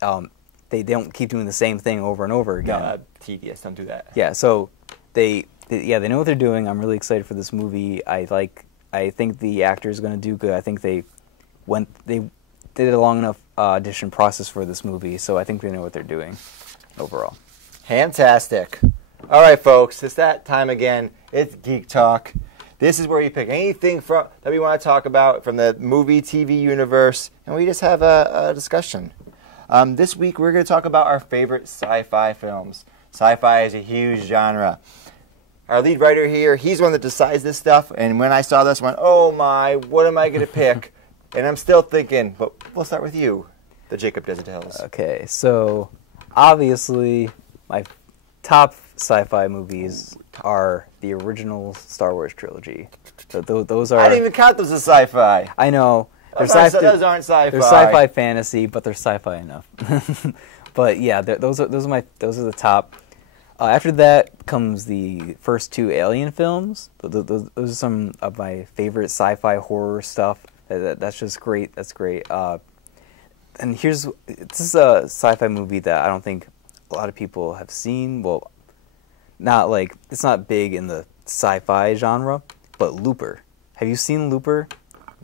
don't keep doing the same thing over and over again. No, tedious. Don't do that. Yeah, so they know what they're doing. I'm really excited for this movie. I think the actor is going to do good. I think they did a long enough audition process for this movie, so I think they know what they're doing overall. Fantastic. All right, folks, it's that time again. It's Geek Talk. This is where you pick anything that we want to talk about from the movie, TV universe, and we just have a discussion. This week, we're going to talk about our favorite sci-fi films. Sci-fi is a huge genre. Our lead writer here, he's the one that decides this stuff, and when I saw this, I went, oh my, what am I going to pick? And I'm still thinking, but we'll start with you, the Jacob Desitels. Okay, so obviously my top sci-fi movies are the original Star Wars trilogy. So those are. I didn't even count those as sci-fi. I know. Those aren't sci-fi. They're sci-fi fantasy, but they're sci-fi enough. But yeah, those are the top. After that comes the first two Alien films. Those are some of my favorite sci-fi horror stuff. That's just great. That's great. And this is a sci-fi movie that I don't think a lot of people have seen. Well, not like it's not big in the sci-fi genre, but Looper. Have you seen Looper?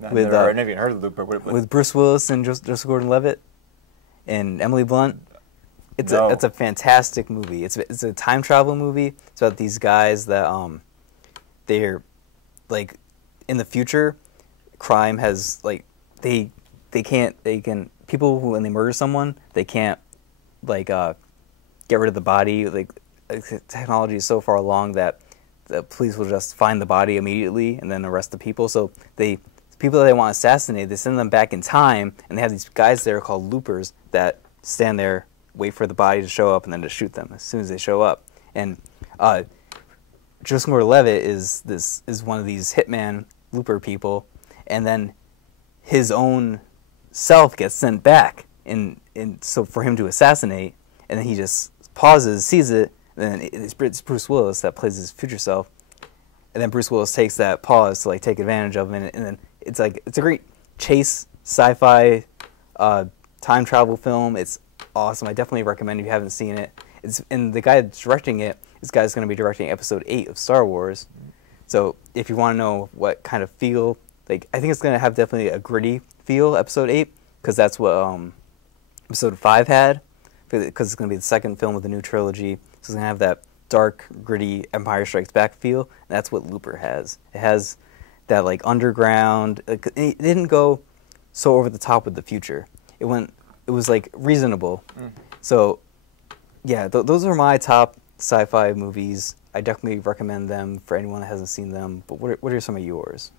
I've never even heard of Looper. With Bruce Willis and Joseph Gordon-Levitt and Emily Blunt. It's a fantastic movie. It's a time travel movie. It's about these guys that they're like in the future. Crime has like they can people who when they murder someone they can't like get rid of the body. Like technology is so far along that the police will just find the body immediately and then arrest the people. So the people that they want to assassinate, they send them back in time, and they have these guys there called loopers that stand there, wait for the body to show up, and then to shoot them as soon as they show up. And Joseph Gordon-Levitt is one of these hitman looper people, and then his own self gets sent back, and so for him to assassinate, and then he just pauses, sees it, and then it's Bruce Willis that plays his future self, and then Bruce Willis takes that pause to like take advantage of him, and then it's a great chase sci-fi time travel film. It's awesome. I definitely recommend if you haven't seen it. And the guy that's directing it, this guy's going to be directing Episode 8 of Star Wars. So if you want to know what kind of feel, like I think it's going to have definitely a gritty feel, Episode 8, because that's what Episode 5 had, because it's going to be the second film of the new trilogy. So it's going to have that dark, gritty Empire Strikes Back feel, and that's what Looper has. It has that like underground. It didn't go so over the top with the future. It was like reasonable. So yeah, those are my top sci-fi movies. I definitely recommend them for anyone that hasn't seen them. But what are some of yours?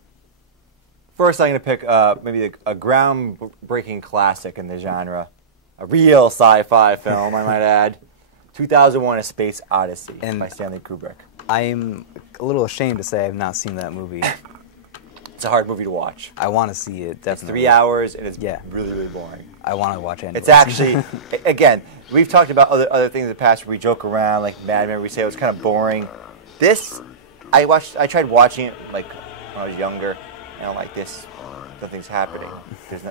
First, I'm going to pick maybe a groundbreaking classic in the genre, a real sci-fi film, I might add, 2001: A Space Odyssey by Stanley Kubrick. I'm a little ashamed to say I've not seen that movie. It's a hard movie to watch. I want to see it, definitely. It's 3 hours, and it's really, really boring. I want to watch it. It's actually, again, we've talked about other things in the past where we joke around, like Mad Men, we say it was kind of boring. This, I tried watching it like when I was younger, and I'm like, nothing's happening. There's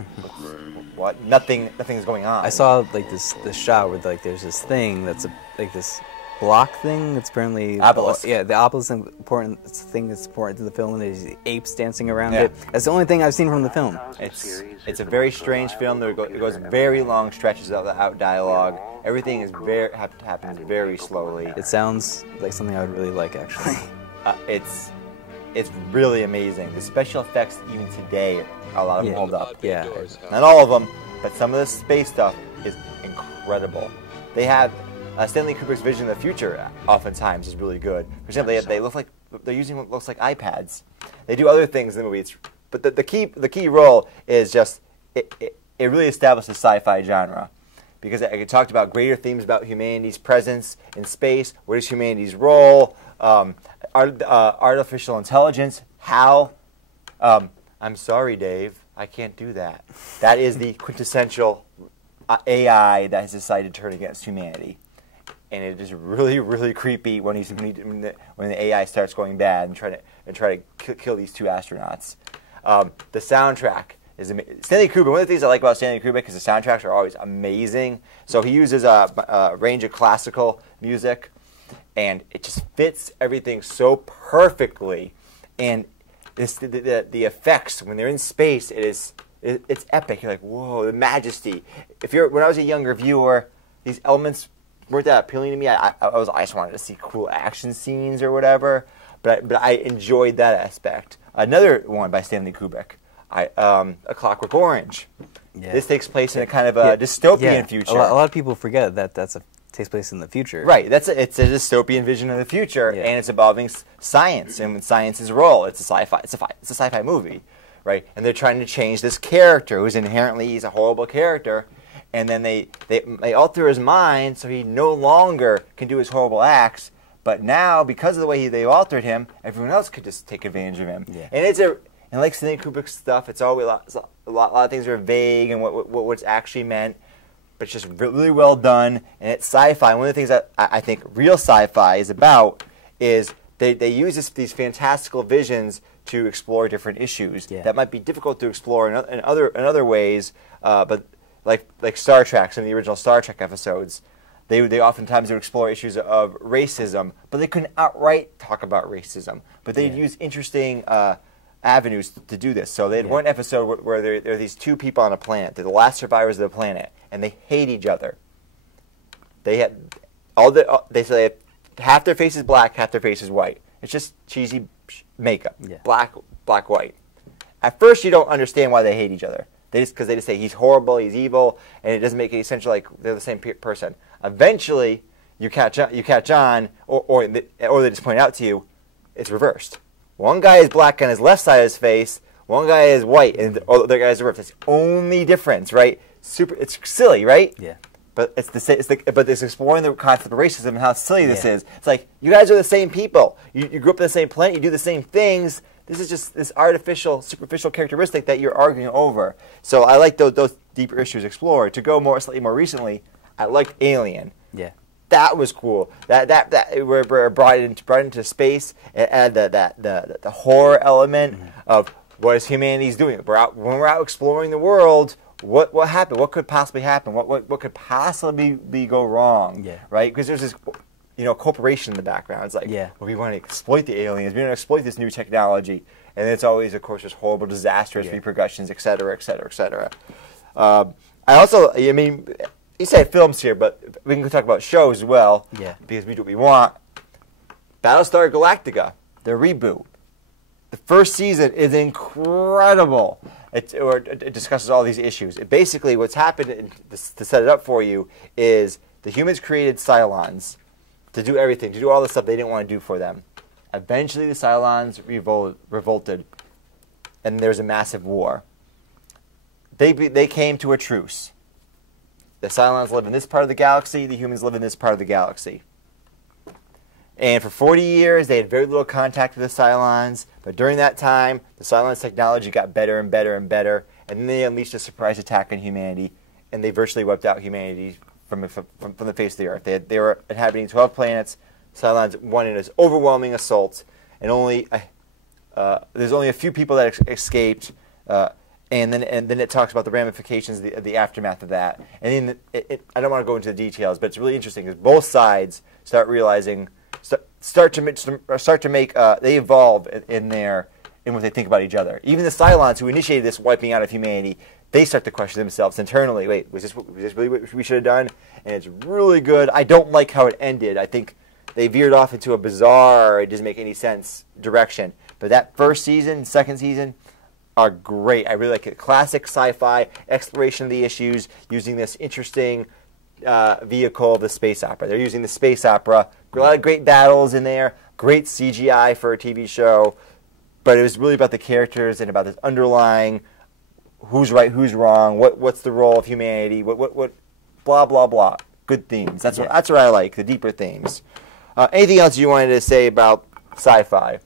nothing's going on. I saw like this shot where like there's this thing that's like this block thing. It's apparently obelisk. Yeah, the obelisk is important thing that's important to the film. And there's apes dancing around it. That's the only thing I've seen from the film. It's a very strange film. It goes very long stretches without dialogue. Everything happens very slowly. It sounds like something I would really like, actually. It's really amazing. The special effects, even today, a lot of them hold up. Yeah. Not all of them, but some of the space stuff is incredible. They have Stanley Kubrick's vision of the future oftentimes is really good. For example, they look like they're using what looks like iPads. They do other things in the movie, but the key role is just it really establishes the sci-fi genre, because it talked about greater themes about humanity's presence in space. What is humanity's role? Artificial intelligence. How? I'm sorry, Dave, I can't do that. That is the quintessential AI that has decided to turn against humanity. And it is really, really creepy when the AI starts going bad and try to kill these two astronauts. The soundtrack is amazing. Stanley Kubrick. One of the things I like about Stanley Kubrick is the soundtracks are always amazing. So he uses a range of classical music, and it just fits everything so perfectly. And the effects when they're in space, it's epic. You're like, whoa, the majesty. When I was a younger viewer, these elements weren't that appealing to me. I just wanted to see cool action scenes or whatever. But I enjoyed that aspect. Another one by Stanley Kubrick, A Clockwork Orange. Yeah. This takes place in a kind of a dystopian future. A lot of people forget that takes place in the future. Right. It's a dystopian vision of the future, and it's involving science and science's role. It's a sci-fi movie, right? And they're trying to change this character who's inherently he's a horrible character, and then they alter his mind so he no longer can do his horrible acts. But now, because of the way they altered him, everyone else could just take advantage of him. Yeah. And like Stanley Kubrick's stuff, it's always a lot of things are vague and what's actually meant. But it's just really well done, and it's sci-fi. One of the things that I think real sci-fi is about is they use these fantastical visions to explore different issues that might be difficult to explore in other ways. But like Star Trek, some of the original Star Trek episodes, they oftentimes would explore issues of racism, but they couldn't outright talk about racism. But they'd use interesting avenues to do this. So they had one episode where there are these two people on a planet. They're the last survivors of the planet, and they hate each other. They say half their face is black, half their face is white. It's just cheesy makeup, black, white. At first, you don't understand why they hate each other. Because they just say he's horrible, he's evil, and it doesn't make any sense. Like they're the same person. Eventually, you catch on, or they just point out to you, it's reversed. One guy is black on his left side of his face. One guy is white, and the other guy is reversed. That's the only difference, right? It's silly, right? Yeah. But it's exploring the concept of racism and how silly this is. It's like you guys are the same people. You grew up on the same planet. You do the same things. This is just this artificial, superficial characteristic that you're arguing over. So I like those deeper issues explored. To go slightly more recently, I liked Alien. Yeah. That was cool. That we're brought into space and the horror element of what is humanity's doing. When we're out exploring the world, what happened? What could possibly happen? What could possibly go wrong? Yeah. Right? Because there's this corporation in the background. It's like, well, we want to exploit the aliens. We want to exploit this new technology. And it's always, of course, there's horrible, disastrous repercussions, et cetera, et cetera, et cetera. You said films here, but we can talk about shows as well. Yeah. Because we do what we want. Battlestar Galactica, the reboot. The first season is incredible. It discusses all these issues. Basically, what's happened, to set it up for you, is the humans created Cylons to do everything, to do all the stuff they didn't want to do for them. Eventually, the Cylons revolted, and there's a massive war. They came to a truce. The Cylons live in this part of the galaxy. The humans live in this part of the galaxy. And for 40 years, they had very little contact with the Cylons. But during that time, the Cylons' technology got better and better and better. And then they unleashed a surprise attack on humanity. And they virtually wiped out humanity from the face of the Earth. They were inhabiting 12 planets. Cylons won in this overwhelming assault. And there's only a few people that escaped. And then it talks about the ramifications, the aftermath of that. And then I don't want to go into the details, but it's really interesting because both sides start realizing, they evolve in what they think about each other. Even the Cylons who initiated this wiping out of humanity, they start to question themselves internally. Wait, was this really what we should have done? And it's really good. I don't like how it ended. I think they veered off into a bizarre, it doesn't make any sense direction. But that first season, second season, are great. I really like it. Classic sci-fi exploration of the issues using this interesting vehicle of the space opera. They're using the space opera. A lot of great battles in there, great CGI for a TV show, but it was really about the characters and about this underlying who's right, who's wrong, what's the role of humanity, what blah, blah, blah. Good themes. That's what I like, the deeper themes. Anything else you wanted to say about sci-fi?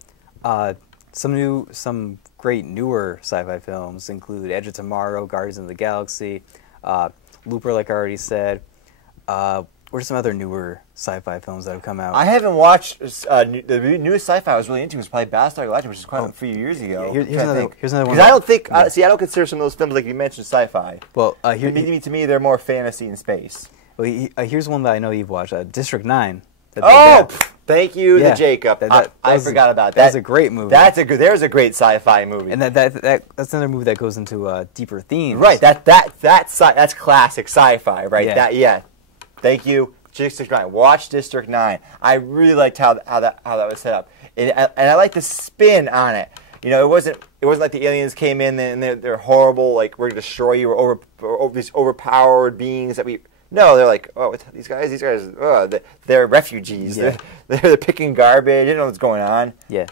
Some great newer sci-fi films include Edge of Tomorrow, Guardians of the Galaxy, Looper, like I already said. What are some other newer sci-fi films that have come out? I haven't watched the newest sci-fi I was really into was probably Battlestar Galactica, which is quite a few years ago. Yeah, here's another one. Because I don't think I don't consider some of those films like you mentioned sci-fi. Well, to me, they're more fantasy and space. Well, here's one that I know you've watched, District 9. Thank you, the Jacob. I forgot about that. That's a great movie. There's a great sci-fi movie, and that's another movie that goes into deeper themes. Right. That's classic sci-fi. Right. Yeah. Thank you, District 9. Watch District 9. I really liked how that was set up, and I like the spin on it. You know, it wasn't like the aliens came in and they're horrible. Like we're gonna destroy you. Or these overpowered beings that we. No, they're like, oh, these guys, they're refugees. Yeah. They're picking garbage. They don't know what's going on. Yeah.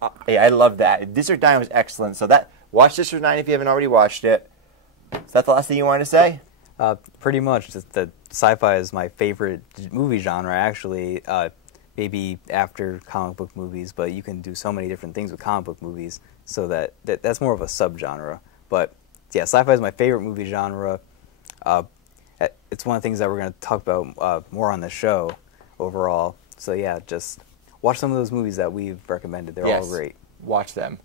I love that. District 9 was excellent. So watch District 9 if you haven't already watched it. Is that the last thing you wanted to say? Pretty much. The sci-fi is my favorite movie genre, actually. Maybe after comic book movies, but you can do so many different things with comic book movies, so that's more of a subgenre. But yeah, sci-fi is my favorite movie genre. It's one of the things that we're going to talk about more on the show overall. So yeah, just watch some of those movies that we've recommended. They're all great. Watch them.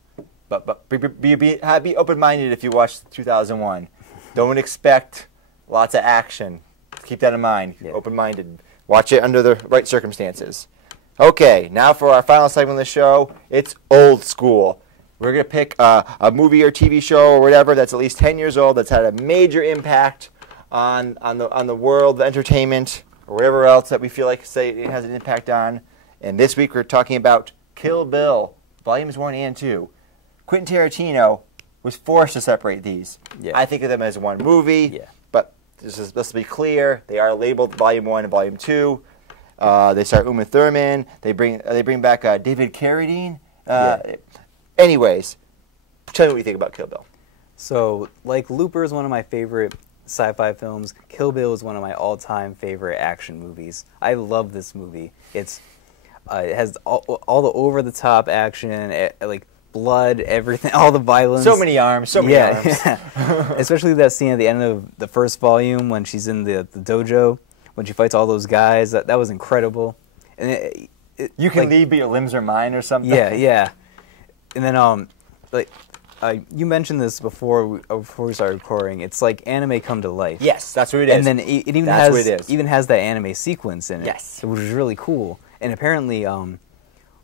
But be open-minded if you watch 2001. Don't expect lots of action. Keep that in mind. Yeah. Open-minded. Watch it under the right circumstances. Okay, now for our final segment of the show, it's old school. We're going to pick a movie or TV show or whatever that's at least 10 years old that's had a major impact on the world of entertainment or whatever else that we feel like it has an impact on. And this week we're talking about Kill Bill, Volumes 1 and 2. Quentin Tarantino was forced to separate these. Yeah. I think of them as one movie, but let's be clear, they are labeled Volume 1 and Volume 2. They start Uma Thurman. They bring back David Carradine. Anyways, tell me what you think about Kill Bill. So, like Looper is one of my favorite sci-fi films. Kill Bill is one of my all-time favorite action movies. I love this movie. It has all the over-the-top action, like blood, everything, all the violence. So many arms. Yeah. Especially that scene at the end of the first volume when she's in the dojo, when she fights all those guys. That was incredible. And you can leave, but your limbs are mine, or something. Yeah. And then you mentioned this before we started recording. It's like anime come to life. Yes, that's what it is. And then it even has that anime sequence in it. Yes, which is really cool. And apparently,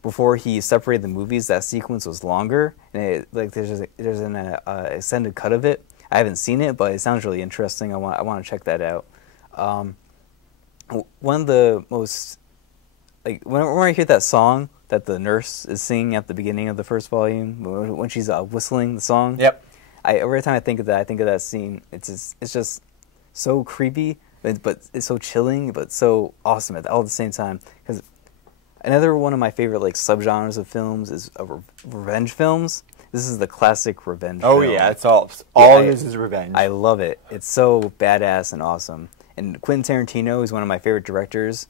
before he separated the movies, that sequence was longer. And there's an extended cut of it. I haven't seen it, but it sounds really interesting. I want to check that out. One of the most when I hear that song that the nurse is singing at the beginning of the first volume, when she's whistling the song. Yep. Every time I think of that scene. It's just so creepy, but it's so chilling, but so awesome all at the same time. Because another one of my favorite subgenres of films is revenge films. This is the classic revenge film. Oh yeah, it's all it is revenge. I love it. It's so badass and awesome. And Quentin Tarantino is one of my favorite directors.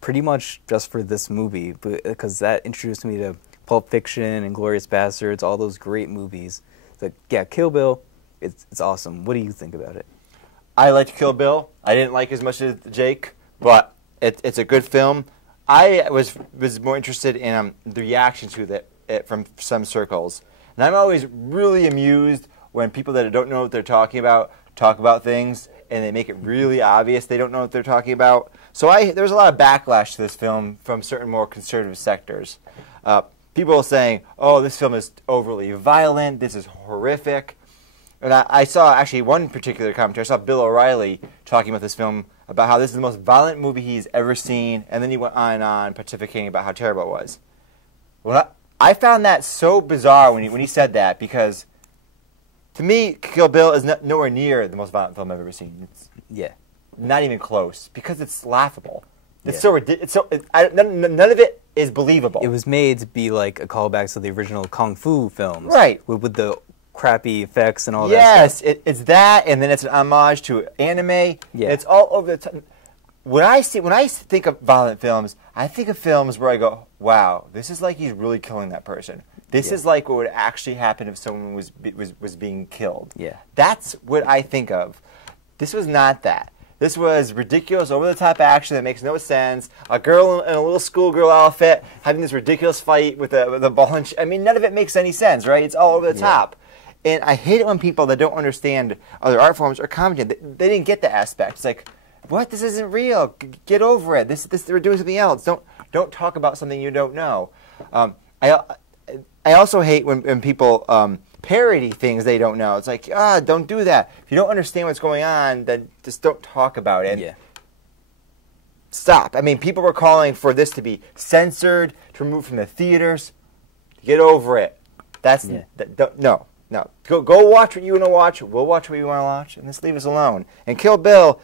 Pretty much just for this movie, because that introduced me to Pulp Fiction and Glorious Bastards, all those great movies. Kill Bill, it's awesome. What do you think about it? I liked Kill Bill. I didn't like as much as Jake, but it's a good film. I was more interested in the reaction to it from some circles, and I'm always really amused when people that don't know what they're talking about talk about things, and they make it really obvious they don't know what they're talking about. So there was a lot of backlash to this film from certain more conservative sectors. People saying, oh, this film is overly violent, this is horrific. And I saw actually one particular commentary. I saw Bill O'Reilly talking about this film, about how this is the most violent movie he's ever seen, and then he went on and on pontificating about how terrible it was. Well, I found that so bizarre when he said that, because to me, Kill Bill is nowhere near the most violent film I've ever seen. not even close because it's laughable. It's so ridiculous. None of it is believable. It was made to be like a callback to the original Kung Fu films, right? With the crappy effects and all that. Yes, it's that, and then it's an homage to anime. Yeah, it's all over the time. When I think of violent films, I think of films where I go, "Wow, this is like he's really killing that person. This is like what would actually happen if someone was being killed." Yeah, that's what I think of. This was not that. This was ridiculous, over-the-top action that makes no sense. A girl in a little schoolgirl outfit having this ridiculous fight with a ball and I mean, none of it makes any sense, right? It's all over the top. And I hate it when people that don't understand other art forms are commenting. They didn't get the aspect. It's like, what? This isn't real. Get over it. We're doing something else. Don't talk about something you don't know. I also hate when people parody things they don't know. It's like, don't do that. If you don't understand what's going on, then just don't talk about it. Yeah. Stop. I mean, people were calling for this to be censored, to remove from the theaters. Get over it. That's no. Go watch what you want to watch. We'll watch what you want to watch, and just leave us alone. And Kill Bill,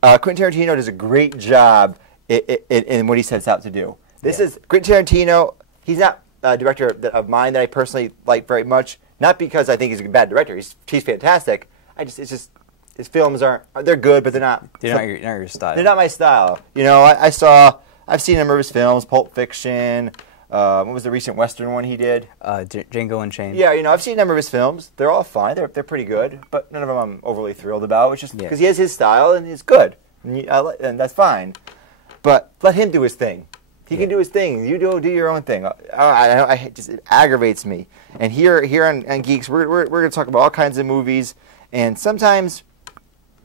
Quentin Tarantino does a great job in what he sets out to do. This is Quentin Tarantino. He's not a director of mine that I personally like very much. Not because I think he's a bad director. He's fantastic. It's just his films they're good, but they're not. They're not your style. They're not my style. You know, I've seen a number of his films, Pulp Fiction. What was the recent Western one he did? Django Unchained. Yeah, you know, I've seen a number of his films. They're all fine. They're pretty good, but none of them I'm overly thrilled about. It's just because he has his style and he's good, and that's fine. But let him do his thing. He can do his thing. You do your own thing. It aggravates me. And here on Geeks, we're going to talk about all kinds of movies, and sometimes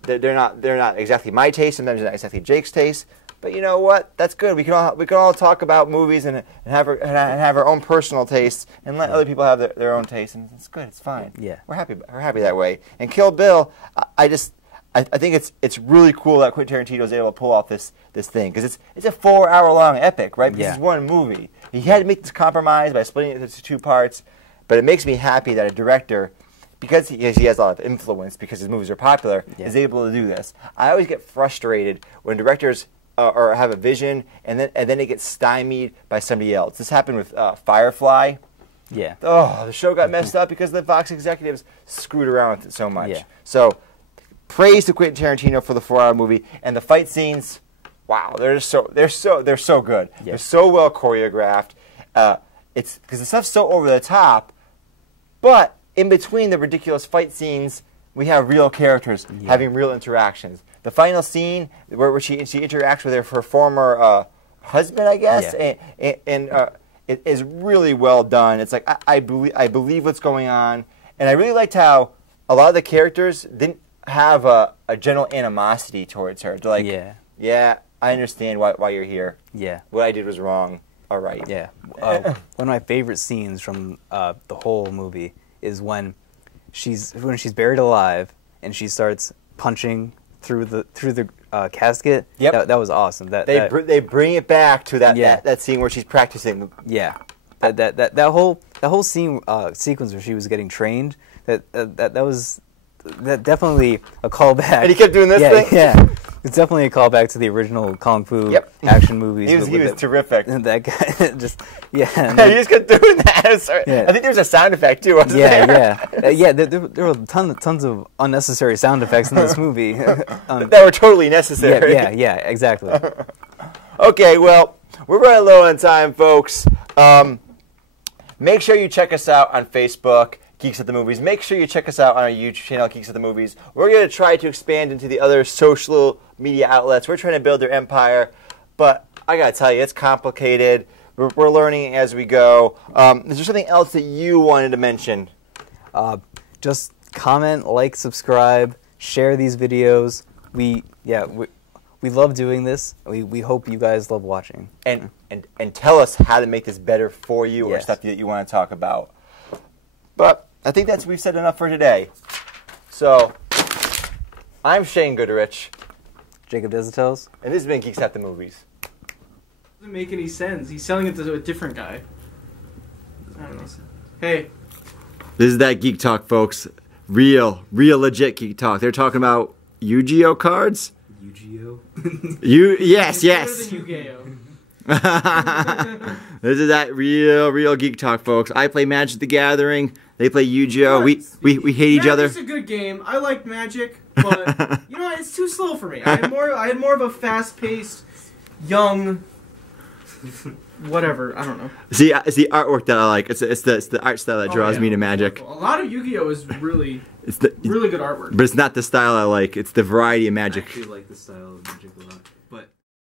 they're not exactly my taste. Sometimes they're not exactly Jake's taste. But you know what? That's good. We can all talk about movies and have our own personal tastes, and let other people have their own tastes, and it's good. It's fine. Yeah, we're happy that way. And Kill Bill, I think it's really cool that Quentin Tarantino is able to pull off this thing, because it's a 4-hour-long epic, right? Because it's one movie. He had to make this compromise by splitting it into 2 parts, but it makes me happy that a director, because he has a lot of influence, because his movies are popular, is able to do this. I always get frustrated when directors or have a vision and then it gets stymied by somebody else. This happened with Firefly. Yeah. Oh, the show got messed up because the Fox executives screwed around with it so much. Yeah. So, praise to Quentin Tarantino for the 4-hour movie, and the fight scenes. Wow, they're so good. Yeah. They're so well choreographed. It's because the stuff's so over the top, but in between the ridiculous fight scenes, we have real characters having real interactions. The final scene where she interacts with her former husband, I guess, and it is really well done. It's like I believe what's going on, and I really liked how a lot of the characters didn't have a general animosity towards her. They're like, yeah, I understand why you're here. Yeah, what I did was wrong. All right. Yeah. One of my favorite scenes from the whole movie is when she's buried alive and she starts punching through the casket. Yep. That was awesome. They bring it back to that scene where she's practicing. Yeah. That whole scene sequence where she was getting trained. That was definitely a callback. And he kept doing this thing. Yeah. It's definitely a callback to the original Kung Fu action movies. He was terrific. That guy just he just kept doing that. I think there's a sound effect too, wasn't there? Yeah. There were tons of unnecessary sound effects in this movie that were totally necessary. Yeah, exactly. Okay, well, we're running low on time, folks. Make sure you check us out on Facebook, Geeks at the Movies. Make sure you check us out on our YouTube channel, Geeks at the Movies. We're going to try to expand into the other social media outlets. We're trying to build their empire, but I got to tell you, it's complicated. We're learning as we go. Is there something else that you wanted to mention? Just comment, like, subscribe, share these videos. We love doing this. We hope you guys love watching. And tell us how to make this better for you or stuff that you want to talk about. But I think we've said enough for today. So, I'm Shane Goodrich. Jacob Desitels. And this has been Geeks at the Movies. Doesn't make any sense. He's selling it to a different guy. I don't know. Hey. This is that geek talk, folks. Real legit geek talk. They're talking about Yu-Gi-Oh cards? Yu-Gi-Oh. Yes. It's better than Yu-Gi-Oh. This is that real geek talk, folks. I play Magic the Gathering. They play Yu-Gi-Oh. We hate each other. Magic's a good game. I like Magic, but you know it's too slow for me. I had more of a fast-paced, young, whatever. I don't know. See, it's the artwork that I like. It's the art style that draws me to Magic. A lot of Yu-Gi-Oh is really good artwork. But it's not the style I like. It's the variety of Magic. I actually like the style of Magic.